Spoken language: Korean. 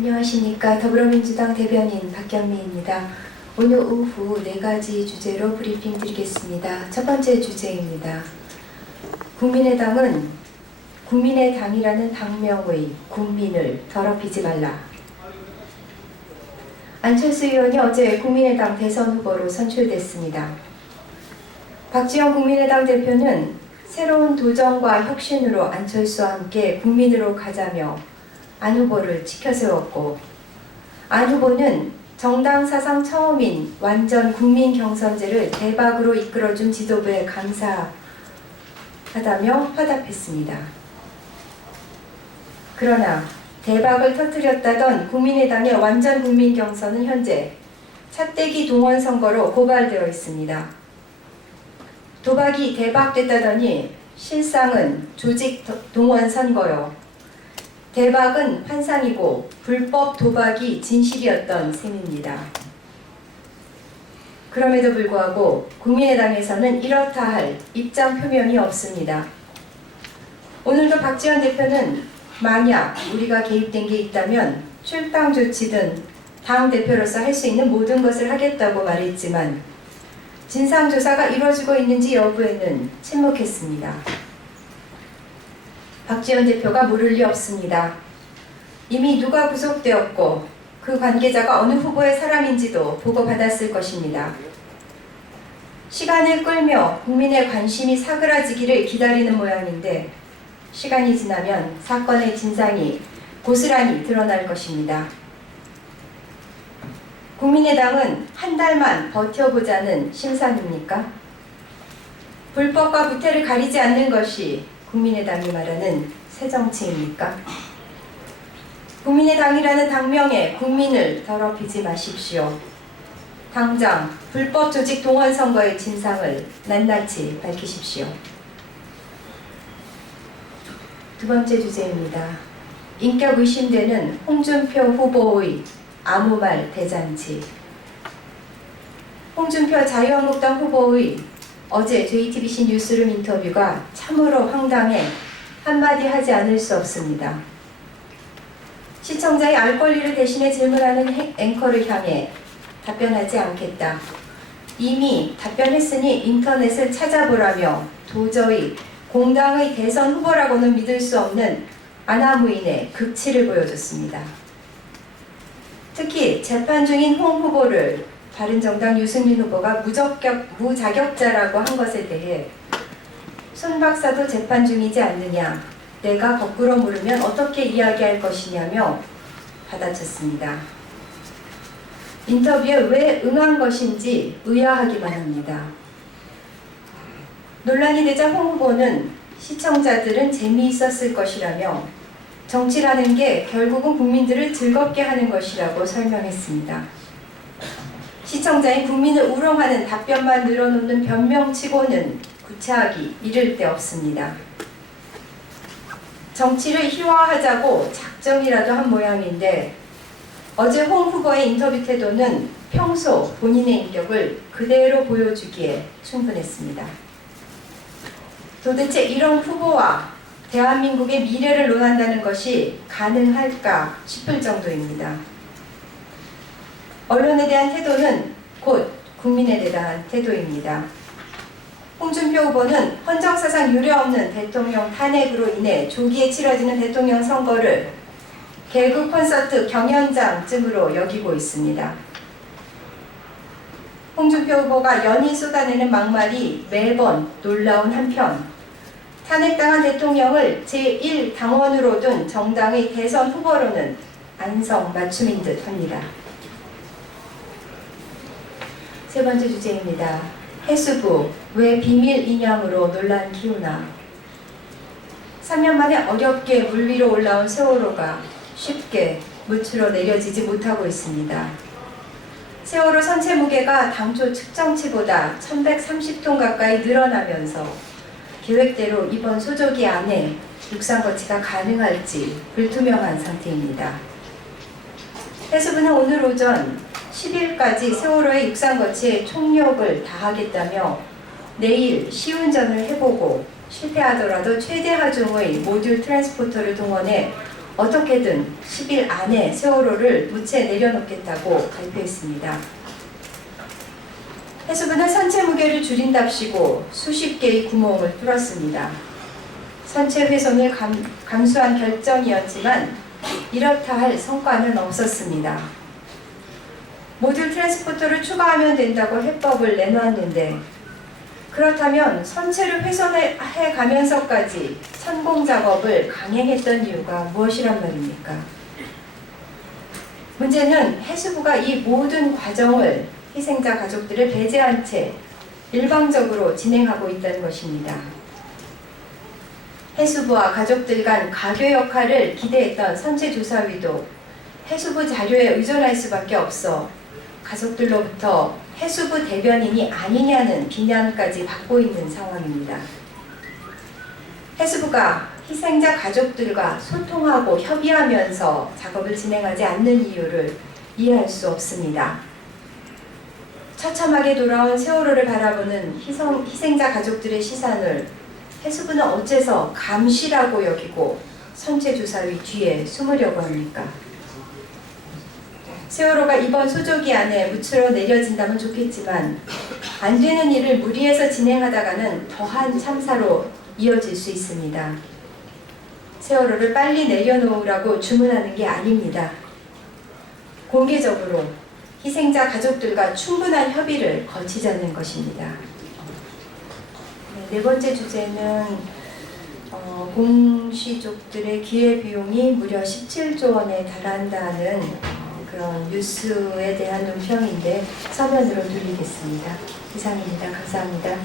안녕하십니까. 더불어민주당 대변인 박경미입니다. 오늘 오후 4가지 주제로 브리핑 드리겠습니다. 첫 번째 주제입니다. 국민의당은 국민의당이라는 당명의 국민을 더럽히지 말라. 안철수 의원이 어제 국민의당 대선 후보로 선출됐습니다. 박지원 국민의당 대표는 새로운 도전과 혁신으로 안철수와 함께 국민으로 가자며 안 후보를 치켜세웠고, 안 후보는 정당 사상 처음인 완전 국민 경선제를 대박으로 이끌어준 지도부에 감사하다며 화답했습니다. 그러나 대박을 터뜨렸다던 국민의당의 완전 국민 경선은 현재 차떼기 동원 선거로 고발되어 있습니다. 도박이 대박됐다더니 실상은 조직 동원 선거요. 대박은 환상이고 불법 도박이 진실이었던 셈입니다. 그럼에도 불구하고 국민의당에서는 이렇다 할 입장 표명이 없습니다. 오늘도 박지원 대표는 만약 우리가 개입된 게 있다면 출당 조치든 당 대표로서 할 수 있는 모든 것을 하겠다고 말했지만 진상조사가 이루어지고 있는지 여부에는 침묵했습니다. 박지원 대표가 모를 리 없습니다. 이미 누가 구속되었고 그 관계자가 어느 후보의 사람인지도 보고받았을 것입니다. 시간을 끌며 국민의 관심이 사그라지기를 기다리는 모양인데 시간이 지나면 사건의 진상이 고스란히 드러날 것입니다. 국민의당은 한 달만 버텨보자는 심산입니까? 불법과 부패를 가리지 않는 것이 국민의당이 말하는 새정치입니까? 국민의당이라는 당명에 국민을 더럽히지 마십시오. 당장 불법 조직 동원 선거의 진상을 낱낱이 밝히십시오. 두 번째 주제입니다. 인격 의심되는 홍준표 후보의 아무 말 대잔치. 홍준표 자유한국당 후보의 어제 JTBC 뉴스룸 인터뷰가 참으로 황당해 한마디 하지 않을 수 없습니다. 시청자의 알 권리를 대신해 질문하는 앵커를 향해 답변하지 않겠다. 이미 답변했으니 인터넷을 찾아보라며 도저히 공당의 대선 후보라고는 믿을 수 없는 아나무인의 극치를 보여줬습니다. 특히 재판 중인 홍 후보를 바른정당 유승민 후보가 무자격자라고 한 것에 대해 손 박사도 재판 중이지 않느냐, 내가 거꾸로 물으면 어떻게 이야기할 것이냐며 받아쳤습니다. 인터뷰에 왜 응한 것인지 의아하기만 합니다. 논란이 되자 홍 후보는 시청자들은 재미있었을 것이라며 정치라는 게 결국은 국민들을 즐겁게 하는 것이라고 설명했습니다. 시청자인 국민을 우롱하는 답변만 늘어놓는 변명치고는 구체하기 이를 데 없습니다. 정치를 희화화하자고 작정이라도 한 모양인데 어제 홍 후보의 인터뷰 태도는 평소 본인의 인격을 그대로 보여주기에 충분했습니다. 도대체 이런 후보와 대한민국의 미래를 논한다는 것이 가능할까 싶을 정도입니다. 언론에 대한 태도는 곧 국민에 대한 태도입니다. 홍준표 후보는 헌정사상 유례없는 대통령 탄핵으로 인해 조기에 치러지는 대통령 선거를 개그 콘서트 경연장쯤으로 여기고 있습니다. 홍준표 후보가 연이 쏟아내는 막말이 매번 놀라운 한편 탄핵당한 대통령을 제1당원으로 둔 정당의 대선 후보로는 안성맞춤인 듯 합니다. 세 번째 주제입니다. 해수부 왜 비밀 인양으로 논란 키우나. 3년 만에 어렵게 물 위로 올라온 세월호가 쉽게 무추로 내려지지 못하고 있습니다. 세월호 선체 무게가 당초 측정치보다 1130톤 가까이 늘어나면서 계획대로 이번 소조기 안에 육상 거치가 가능할지 불투명한 상태입니다. 해수부는 오늘 오전 10일까지 세월호의 육상 거치에 총력을 다하겠다며 내일 시운전을 해보고 실패하더라도 최대 하중의 모듈 트랜스포터를 동원해 어떻게든 10일 안에 세월호를 무채 내려놓겠다고 발표했습니다. 해수부는 선체 무게를 줄인답시고 수십 개의 구멍을 뚫었습니다. 선체 훼손을 감수한 결정이었지만 이렇다 할 성과는 없었습니다. 모듈 트랜스포터를 추가하면 된다고 해법을 내놨는데, 그렇다면 선체를 훼손해 가면서까지 선공 작업을 강행했던 이유가 무엇이란 말입니까? 문제는 해수부가 이 모든 과정을 희생자 가족들을 배제한 채 일방적으로 진행하고 있다는 것입니다. 해수부와 가족들 간 가교 역할을 기대했던 선체조사위도 해수부 자료에 의존할 수밖에 없어 가족들로부터 해수부 대변인이 아니냐는 비난까지 받고 있는 상황입니다. 해수부가 희생자 가족들과 소통하고 협의하면서 작업을 진행하지 않는 이유를 이해할 수 없습니다. 처참하게 돌아온 세월호를 바라보는 희생자 가족들의 시선을 해수부는 어째서 감시라고 여기고 선체조사위 뒤에 숨으려고 합니까? 세월호가 이번 소조기 안에 무치로 내려진다면 좋겠지만 안 되는 일을 무리해서 진행하다가는 더한 참사로 이어질 수 있습니다. 세월호를 빨리 내려놓으라고 주문하는 게 아닙니다. 공개적으로 희생자 가족들과 충분한 협의를 거치자는 것입니다. 네 번째 주제는 공시족들의 기회비용이 무려 17조 원에 달한다는 그런 뉴스에 대한 논평인데 서면으로 돌리겠습니다. 이상입니다. 감사합니다.